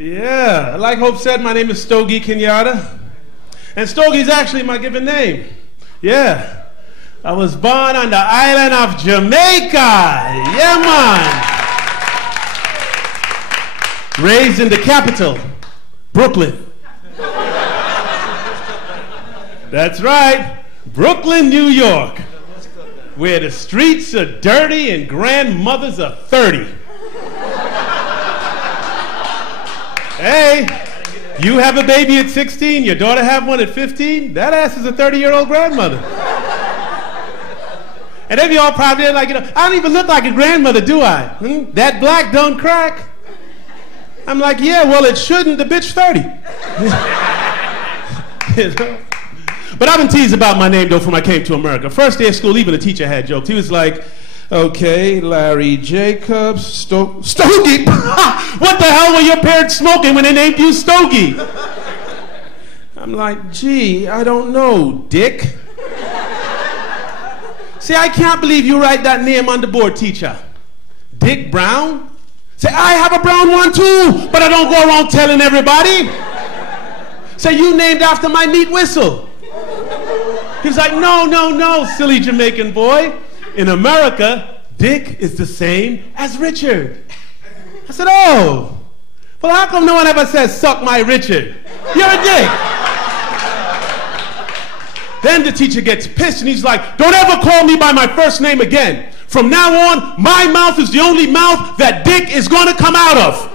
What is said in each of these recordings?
Yeah, like Hope said, my name is Stogie Kenyatta. And Stogie's actually my given name. Yeah. I was born on the island of Jamaica. Yeah, man. Raised in the capital, Brooklyn. That's right, Brooklyn, New York, where the streets are dirty and grandmothers are 30. Hey, you have a baby at 16, your daughter have one at 15, that ass is a 30-year-old grandmother. And then you all probably like, I don't even look like a grandmother, do I? That black don't crack. I'm like, yeah, well, it shouldn't, the bitch 30. You know? But I've been teased about my name, though, from I came to America. First day of school, even the teacher had jokes. He was like, okay, Larry Jacobs, Stogie. What the hell were your parents smoking when they named you Stogie? I'm like, gee, I don't know, dick. See, I can't believe you write that name on the board, teacher. Dick Brown? Say, I have a brown one too, but I don't go around telling everybody. Say, you named after my meat whistle. He was like, no, no, no, silly Jamaican boy. In America, Dick is the same as Richard. I said, oh, well, how come no one ever says, suck my Richard? You're a dick. Then the teacher gets pissed and he's like, don't ever call me by my first name again. From now on, my mouth is the only mouth that Dick is going to come out of.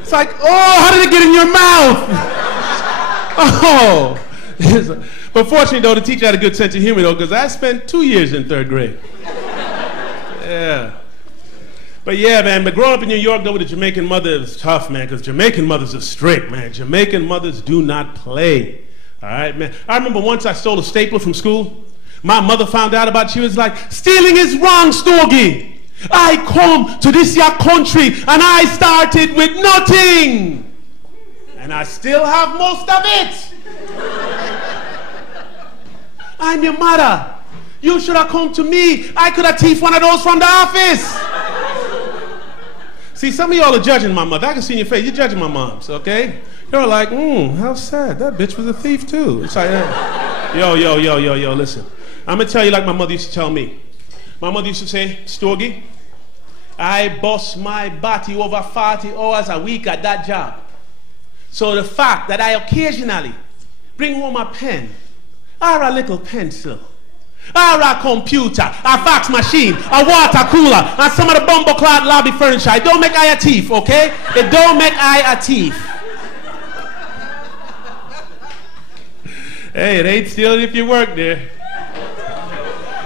It's like, oh, how did it get in your mouth? Oh. But fortunately, though, the teacher had a good sense of humor, though, because I spent 2 years in 3rd grade. Yeah. But yeah, man, but growing up in New York, though, with a Jamaican mother is tough, man, because Jamaican mothers are strict, man. Jamaican mothers do not play. All right, man. I remember once I stole a stapler from school. My mother found out about it. She was like, stealing is wrong, Stogie. I come to this your country, and I started with nothing. And I still have most of it. I'm your mother. You should have come to me. I could have thieved one of those from the office. See, some of y'all are judging my mother. I can see in your face, you're judging my moms, okay? You're like, how sad. That bitch was a thief too. It's like, yo, listen. I'm gonna tell you like my mother used to tell me. My mother used to say, Stogie, I bust my body over 40 hours a week at that job. So the fact that I occasionally bring home a pen, or a little pencil, or a computer, a fax machine, a water cooler, and some of the bumbleclad lobby furniture, it don't make I a thief, okay? It don't make I a thief. Hey, it ain't stealing if you work there.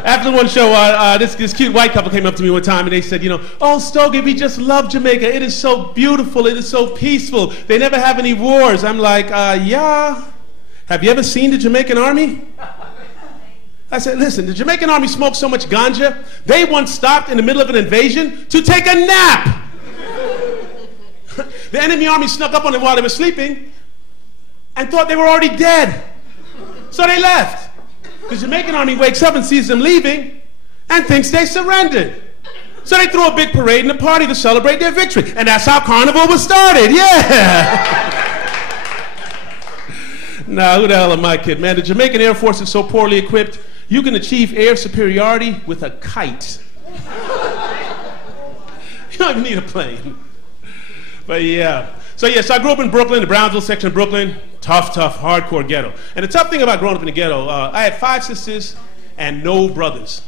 After one show, this cute white couple came up to me one time and they said, oh, Stogie, we just love Jamaica. It is so beautiful. It is so peaceful. They never have any wars. I'm like, yeah. Have you ever seen the Jamaican army? I said, listen, the Jamaican army smoked so much ganja, they once stopped in the middle of an invasion to take a nap. The enemy army snuck up on them while they were sleeping and thought they were already dead. So they left. The Jamaican army wakes up and sees them leaving and thinks they surrendered. So they throw a big parade and a party to celebrate their victory. And that's how Carnival was started, yeah. Nah, who the hell am I kidding, man? The Jamaican Air Force is so poorly equipped, you can achieve air superiority with a kite. You don't even need a plane. But yeah. So I grew up in Brooklyn, the Brownsville section of Brooklyn. Tough, hardcore ghetto. And the tough thing about growing up in the ghetto, I had 5 sisters and no brothers.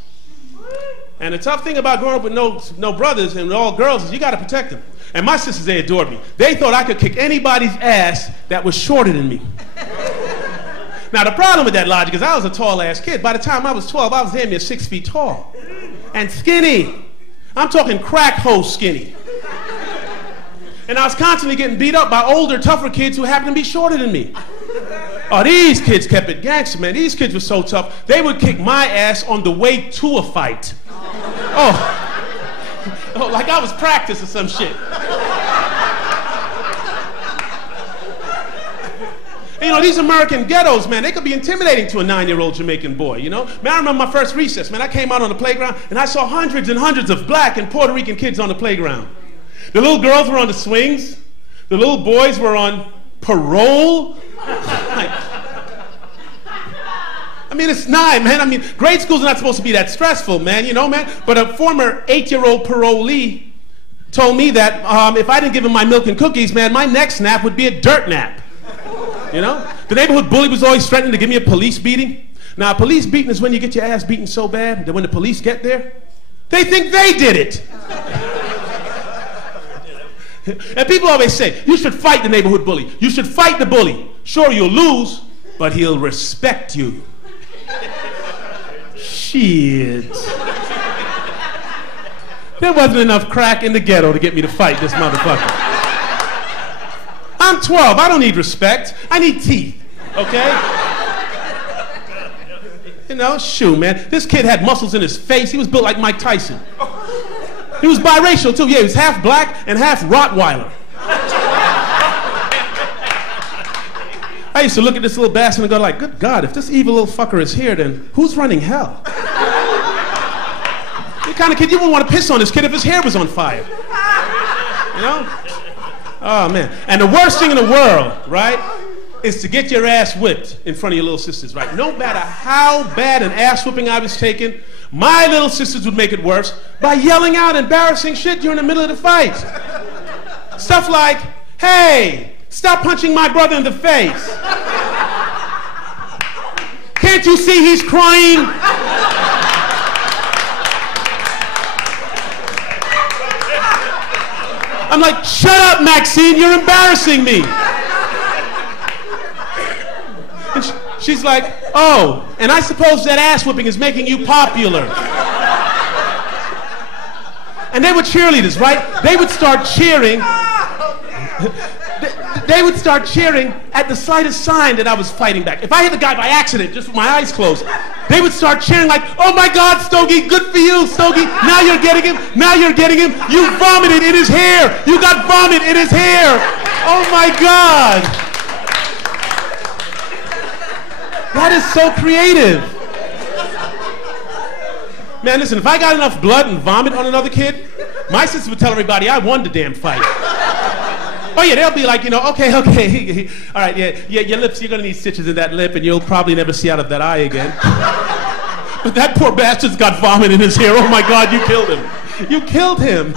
And the tough thing about growing up with no brothers and all girls is you gotta protect them. And my sisters, they adored me. They thought I could kick anybody's ass that was shorter than me. Now the problem with that logic is I was a tall ass kid. By the time I was 12, I was damn near 6 feet tall. And skinny. I'm talking crack hose skinny. And I was constantly getting beat up by older, tougher kids who happened to be shorter than me. Oh, these kids kept it gangster, man. These kids were so tough. They would kick my ass on the way to a fight. Oh, like I was practice or some shit. And, these American ghettos, man, they could be intimidating to a 9-year-old Jamaican boy, Man, I remember my first recess, man. I came out on the playground, and I saw hundreds and hundreds of black and Puerto Rican kids on the playground. The little girls were on the swings. The little boys were on parole. I mean, it's not, man. I mean, grade school's not supposed to be that stressful, man, you know, man? But a former 8-year-old parolee told me that if I didn't give him my milk and cookies, man, my next nap would be a dirt nap. You know? The neighborhood bully was always threatening to give me a police beating. Now, a police beating is when you get your ass beaten so bad that when the police get there, they think they did it. And people always say, you should fight the neighborhood bully. You should fight the bully. Sure, you'll lose, but he'll respect you. Shit. There wasn't enough crack in the ghetto to get me to fight this motherfucker. I'm 12. I don't need respect. I need teeth. Okay? You know, shoot, man. This kid had muscles in his face. He was built like Mike Tyson. He was biracial, too. Yeah, he was half black and half Rottweiler. I used to look at this little bastard and go like, good God, if this evil little fucker is here, then who's running hell? The kind of kid, you wouldn't want to piss on this kid if his hair was on fire. You know? Oh, man. And the worst thing in the world, right, is to get your ass whipped in front of your little sisters, right? No matter how bad an ass whipping I was taking, my little sisters would make it worse by yelling out embarrassing shit during the middle of the fight. Stuff like, hey, stop punching my brother in the face. Can't you see he's crying? I'm like, shut up, Maxine, you're embarrassing me. And she's like, oh, and I suppose that ass whipping is making you popular. And they were cheerleaders, right? They would start cheering. They would start cheering at the slightest sign that I was fighting back. If I hit the guy by accident, just with my eyes closed, they would start cheering like, oh my God, Stogie, good for you, Stogie. Now you're getting him. Now you're getting him. You vomited in his hair. You got vomit in his hair. Oh my God. That is so creative. Man, listen, if I got enough blood and vomit on another kid, my sister would tell everybody I won the damn fight. Oh yeah, they'll be like, you know, okay, all right, yeah, your lips, you're gonna need stitches in that lip and you'll probably never see out of that eye again. But that poor bastard's got vomit in his hair. Oh my God, you killed him. You killed him.